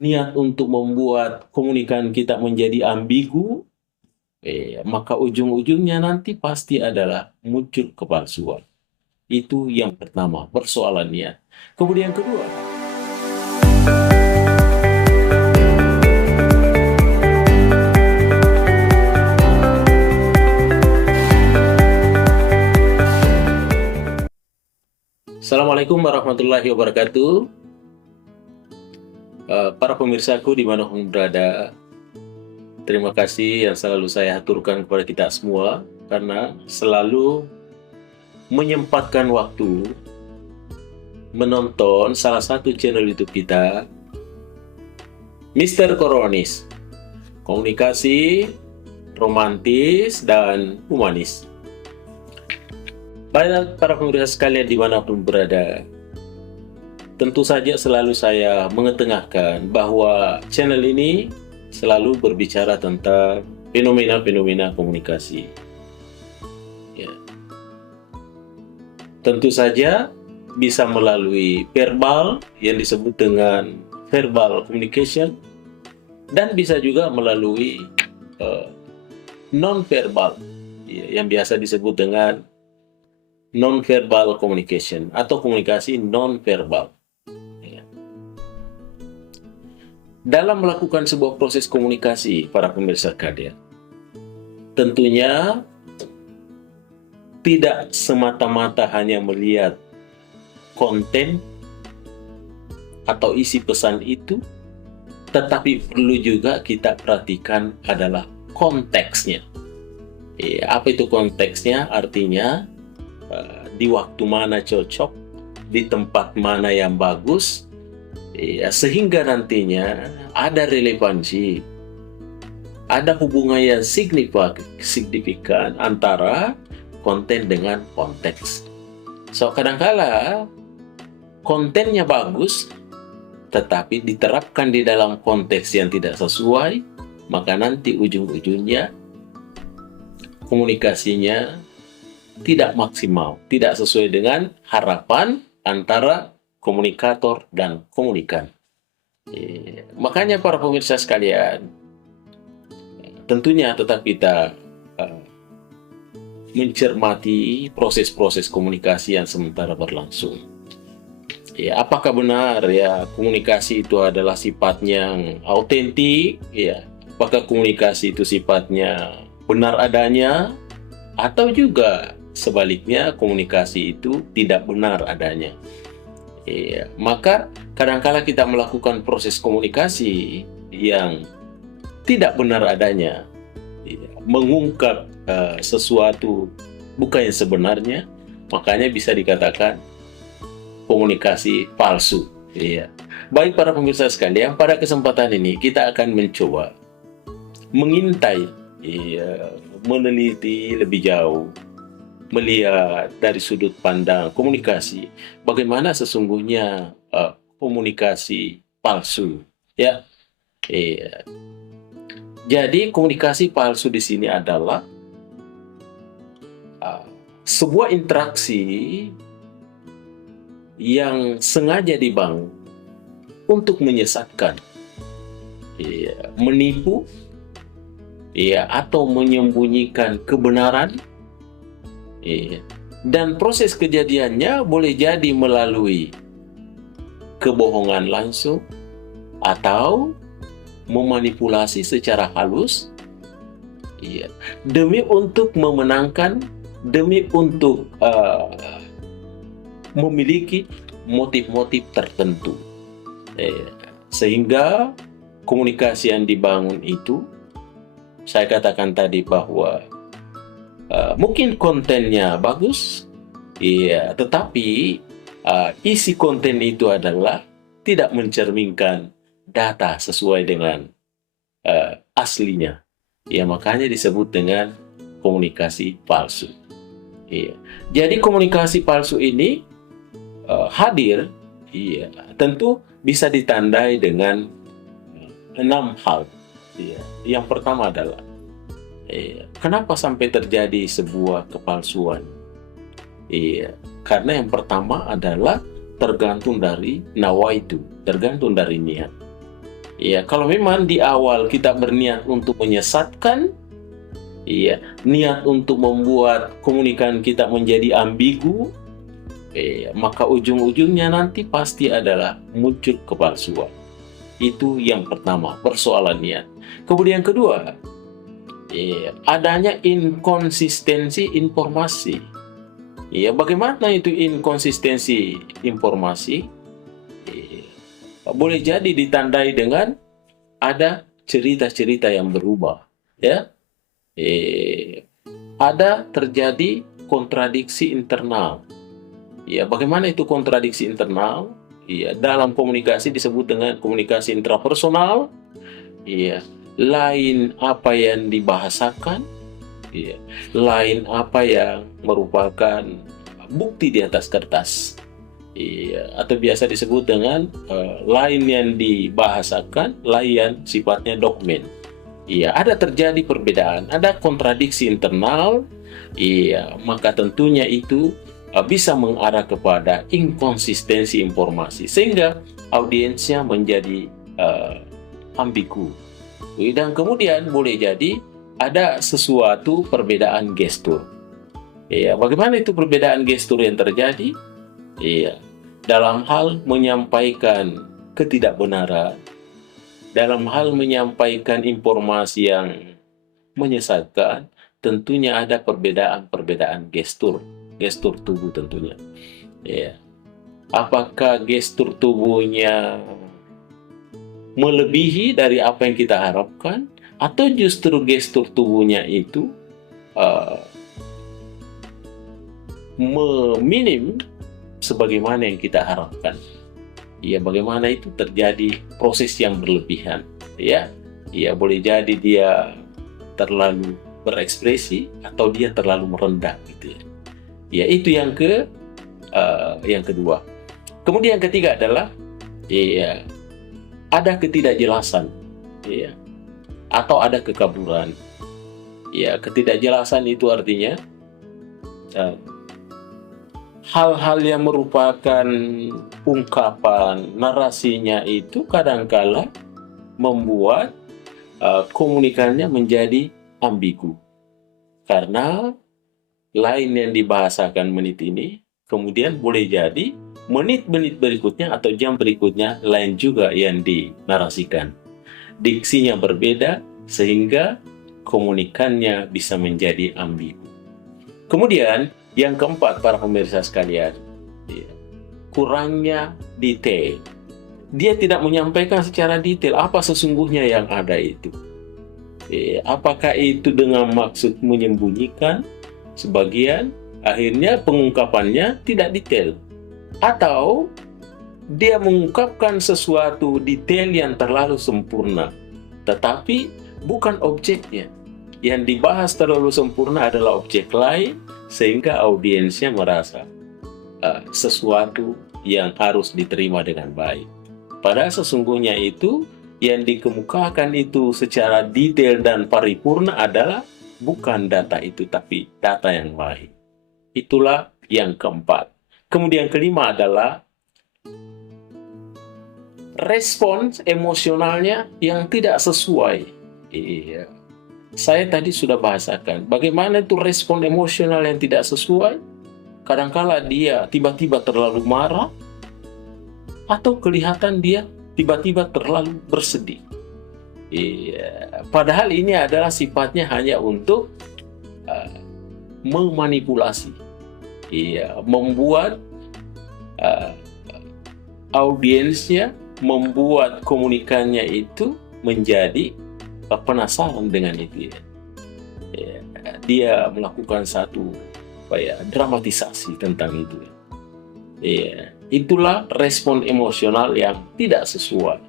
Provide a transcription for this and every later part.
niat untuk membuat komunikan kita menjadi ambigu, maka ujung-ujungnya nanti pasti adalah muncul kepalsuan. Itu yang pertama, persoalan niat. Kemudian kedua, Assalamualaikum warahmatullahi wabarakatuh. Para pemirsaku dimanapun berada, terima kasih yang selalu saya aturkan kepada kita semua karena selalu menyempatkan waktu menonton salah satu channel YouTube kita, Mr. Koronis, komunikasi romantis dan humanis. Para pemirsa sekalian dimanapun berada, tentu saja selalu saya mengetengahkan bahwa channel ini selalu berbicara tentang fenomena-fenomena komunikasi. Ya. Tentu saja bisa melalui verbal yang disebut dengan verbal communication, dan bisa juga melalui non-verbal yang biasa disebut dengan non-verbal communication atau komunikasi non-verbal. Dalam melakukan sebuah proses komunikasi, para pemirsa sekalian, tentunya tidak semata-mata hanya melihat konten atau isi pesan itu, tetapi perlu juga kita perhatikan adalah konteksnya. Apa itu konteksnya? Artinya di waktu mana cocok, di tempat mana yang bagus, sehingga nantinya ada relevansi, ada hubungan yang signifikan antara konten dengan konteks. So, kadangkala kontennya bagus, tetapi diterapkan di dalam konteks yang tidak sesuai, maka nanti ujung-ujungnya komunikasinya tidak maksimal, tidak sesuai dengan harapan antara komunikator dan komunikan. Makanya para pemirsa sekalian, tentunya tetap kita mencermati proses-proses komunikasi yang sementara berlangsung. Apakah benar komunikasi itu adalah sifatnya yang autentik? Apakah komunikasi itu sifatnya benar adanya, atau juga sebaliknya komunikasi itu tidak benar adanya? Maka kadangkala kita melakukan proses komunikasi yang tidak benar adanya, mengungkap sesuatu bukan yang sebenarnya, makanya bisa dikatakan komunikasi palsu. Baik para pemirsa sekalian, pada kesempatan ini kita akan mencoba mengintai, meneliti lebih jauh, melihat dari sudut pandang komunikasi, bagaimana sesungguhnya komunikasi palsu. Jadi komunikasi palsu di sini adalah sebuah interaksi yang sengaja dibangun untuk menyesatkan, menipu, atau menyembunyikan kebenaran. Dan proses kejadiannya boleh jadi melalui kebohongan langsung atau memanipulasi secara halus, demi untuk memenangkan, demi untuk memiliki motif-motif tertentu, sehingga komunikasi yang dibangun itu, saya katakan tadi bahwa mungkin kontennya bagus, tetapi isi konten itu adalah tidak mencerminkan data sesuai dengan aslinya. Makanya disebut dengan komunikasi palsu. Jadi komunikasi palsu ini hadir, tentu bisa ditandai dengan 6 hal. Yang pertama adalah kenapa sampai terjadi sebuah kepalsuan? Karena yang pertama adalah tergantung dari nawaitu, tergantung dari niat. Ya, kalau memang di awal kita berniat untuk menyesatkan, ya, niat untuk membuat komunikan kita menjadi ambigu, maka ujung-ujungnya nanti pasti adalah muncul kepalsuan. Itu yang pertama, persoalan niat. Kemudian kedua, adanya inkonsistensi informasi. Ya, bagaimana itu inkonsistensi informasi? Boleh jadi ditandai dengan ada cerita-cerita yang berubah, ya. Ada terjadi kontradiksi internal. Ya, bagaimana itu kontradiksi internal? Ya, dalam komunikasi disebut dengan komunikasi intrapersonal. Ya, lain apa yang dibahasakan, ya, lain apa yang merupakan bukti di atas kertas. Iya, atau biasa disebut dengan lain yang dibahasakan, lain sifatnya dokumen. Iya, ada terjadi perbedaan, ada kontradiksi internal. Iya, maka tentunya itu bisa mengarah kepada inkonsistensi informasi sehingga audiensnya menjadi ambigu. Dan kemudian boleh jadi ada sesuatu perbedaan gestur. Iya, bagaimana itu perbedaan gestur yang terjadi? Iya, dalam hal menyampaikan ketidakbenaran, dalam hal menyampaikan informasi yang menyesatkan, tentunya ada perbedaan gestur tubuh tentunya. Iya. Apakah gestur tubuhnya melebihi dari apa yang kita harapkan, atau justru gestur tubuhnya itu meminim sebagaimana yang kita harapkan. Ya, bagaimana itu terjadi proses yang berlebihan, ya. Ya, boleh jadi dia terlalu berekspresi atau dia terlalu merendah gitu ya. Ya, itu yang kedua. Kemudian yang ketiga adalah ya, ada ketidakjelasan, ya, atau ada kekaburan. Ya, ketidakjelasan itu artinya hal-hal yang merupakan ungkapan narasinya itu kadangkala membuat komunikannya menjadi ambigu. Karena lain yang dibahasakan menit ini, kemudian boleh jadi menit-menit berikutnya atau jam berikutnya lain juga yang dinarasikan. Diksinya berbeda sehingga komunikannya bisa menjadi ambigu. Kemudian yang keempat, para pemirsa sekalian, kurangnya detail. Dia tidak menyampaikan secara detail apa sesungguhnya yang ada itu. Apakah itu dengan maksud menyembunyikan sebagian, akhirnya pengungkapannya tidak detail. Atau dia mengungkapkan sesuatu detail yang terlalu sempurna, tetapi bukan objeknya. Yang dibahas terlalu sempurna adalah objek lain, sehingga audiensnya merasa sesuatu yang harus diterima dengan baik. Padahal sesungguhnya itu yang dikemukakan itu secara detail dan paripurna adalah bukan data itu, tapi data yang lain. Itulah yang keempat. Kemudian kelima adalah respons emosionalnya yang tidak sesuai. Iya. Saya tadi sudah bahasakan bagaimana itu respon emosional yang tidak sesuai. Kadangkala dia tiba-tiba terlalu marah, atau kelihatan dia tiba-tiba terlalu bersedih. Padahal ini adalah sifatnya hanya untuk memanipulasi, membuat audiensnya, membuat komunikannya itu menjadi penasaran dengan itu. Dia melakukan satu dramatisasi tentang itu. Itulah respon emosional yang tidak sesuai.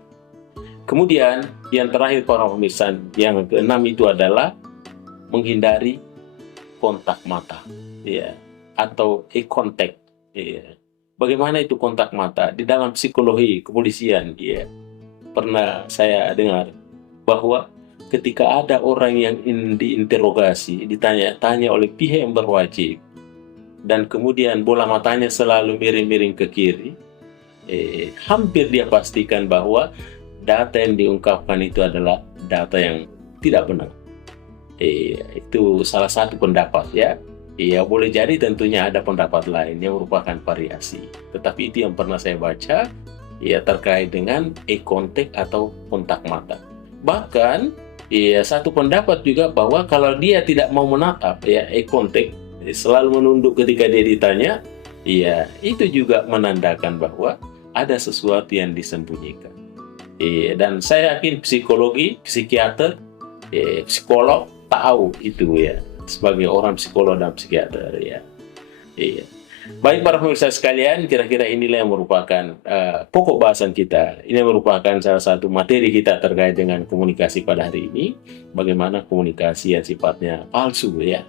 Kemudian yang terakhir, para pemirsa, yang keenam itu adalah menghindari kontak mata, atau eye contact. Bagaimana itu kontak mata? Di dalam psikologi kepolisian, pernah saya dengar bahwa ketika ada orang yang diinterogasi, ditanya-tanya oleh pihak yang berwajib, dan kemudian bola matanya selalu miring-miring ke kiri, hampir dia pastikan bahwa data yang diungkapkan itu adalah data yang tidak benar. Itu salah satu pendapat ya. Iya, boleh jadi tentunya ada pendapat lain yang merupakan variasi. Tetapi itu yang pernah saya baca, ya terkait dengan eye contact atau kontak mata. Bahkan, ya satu pendapat juga bahwa kalau dia tidak mau menatap, ya eye contact, selalu menunduk ketika dia ditanya, ya itu juga menandakan bahwa ada sesuatu yang disembunyikan. Dan saya yakin psikologi, psikiater, psikolog tahu itu ya, sebagai orang psikolog dan psikiater ya. Iya. Baik para pemirsa sekalian, kira-kira inilah yang merupakan pokok bahasan kita. Ini merupakan salah satu materi kita terkait dengan komunikasi pada hari ini. Bagaimana komunikasi yang sifatnya palsu ya.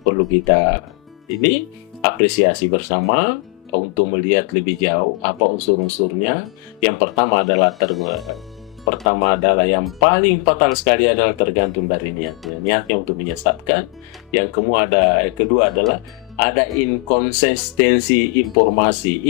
Perlu kita ini apresiasi bersama untuk melihat lebih jauh apa unsur-unsurnya. Yang pertama adalah yang paling fatal sekali adalah tergantung dari niatnya untuk menyesatkan. Yang kedua adalah ada inkonsistensi informasi.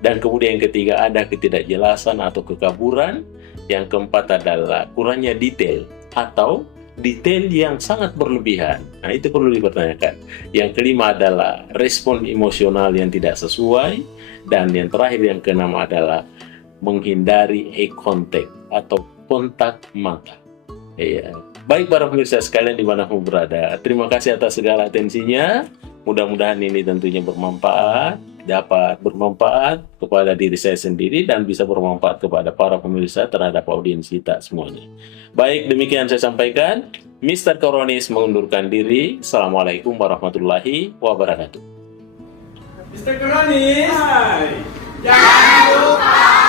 Dan kemudian yang ketiga ada ketidakjelasan atau kekaburan. Yang keempat adalah kurangnya detail atau detail yang sangat berlebihan. Nah, itu perlu dipertanyakan. Yang kelima adalah respon emosional yang tidak sesuai. Dan yang terakhir, yang keenam adalah menghindari eye contact atau kontak mata. Baik para pemirsa sekalian dimanapun berada, terima kasih atas segala atensinya. Mudah-mudahan ini tentunya dapat bermanfaat kepada diri saya sendiri dan bisa bermanfaat kepada para pemirsa terhadap audiens kita semuanya. Baik, demikian saya sampaikan. Mr. Koronis mengundurkan diri. Assalamualaikum warahmatullahi wabarakatuh. Mr. Koronis, jangan lupa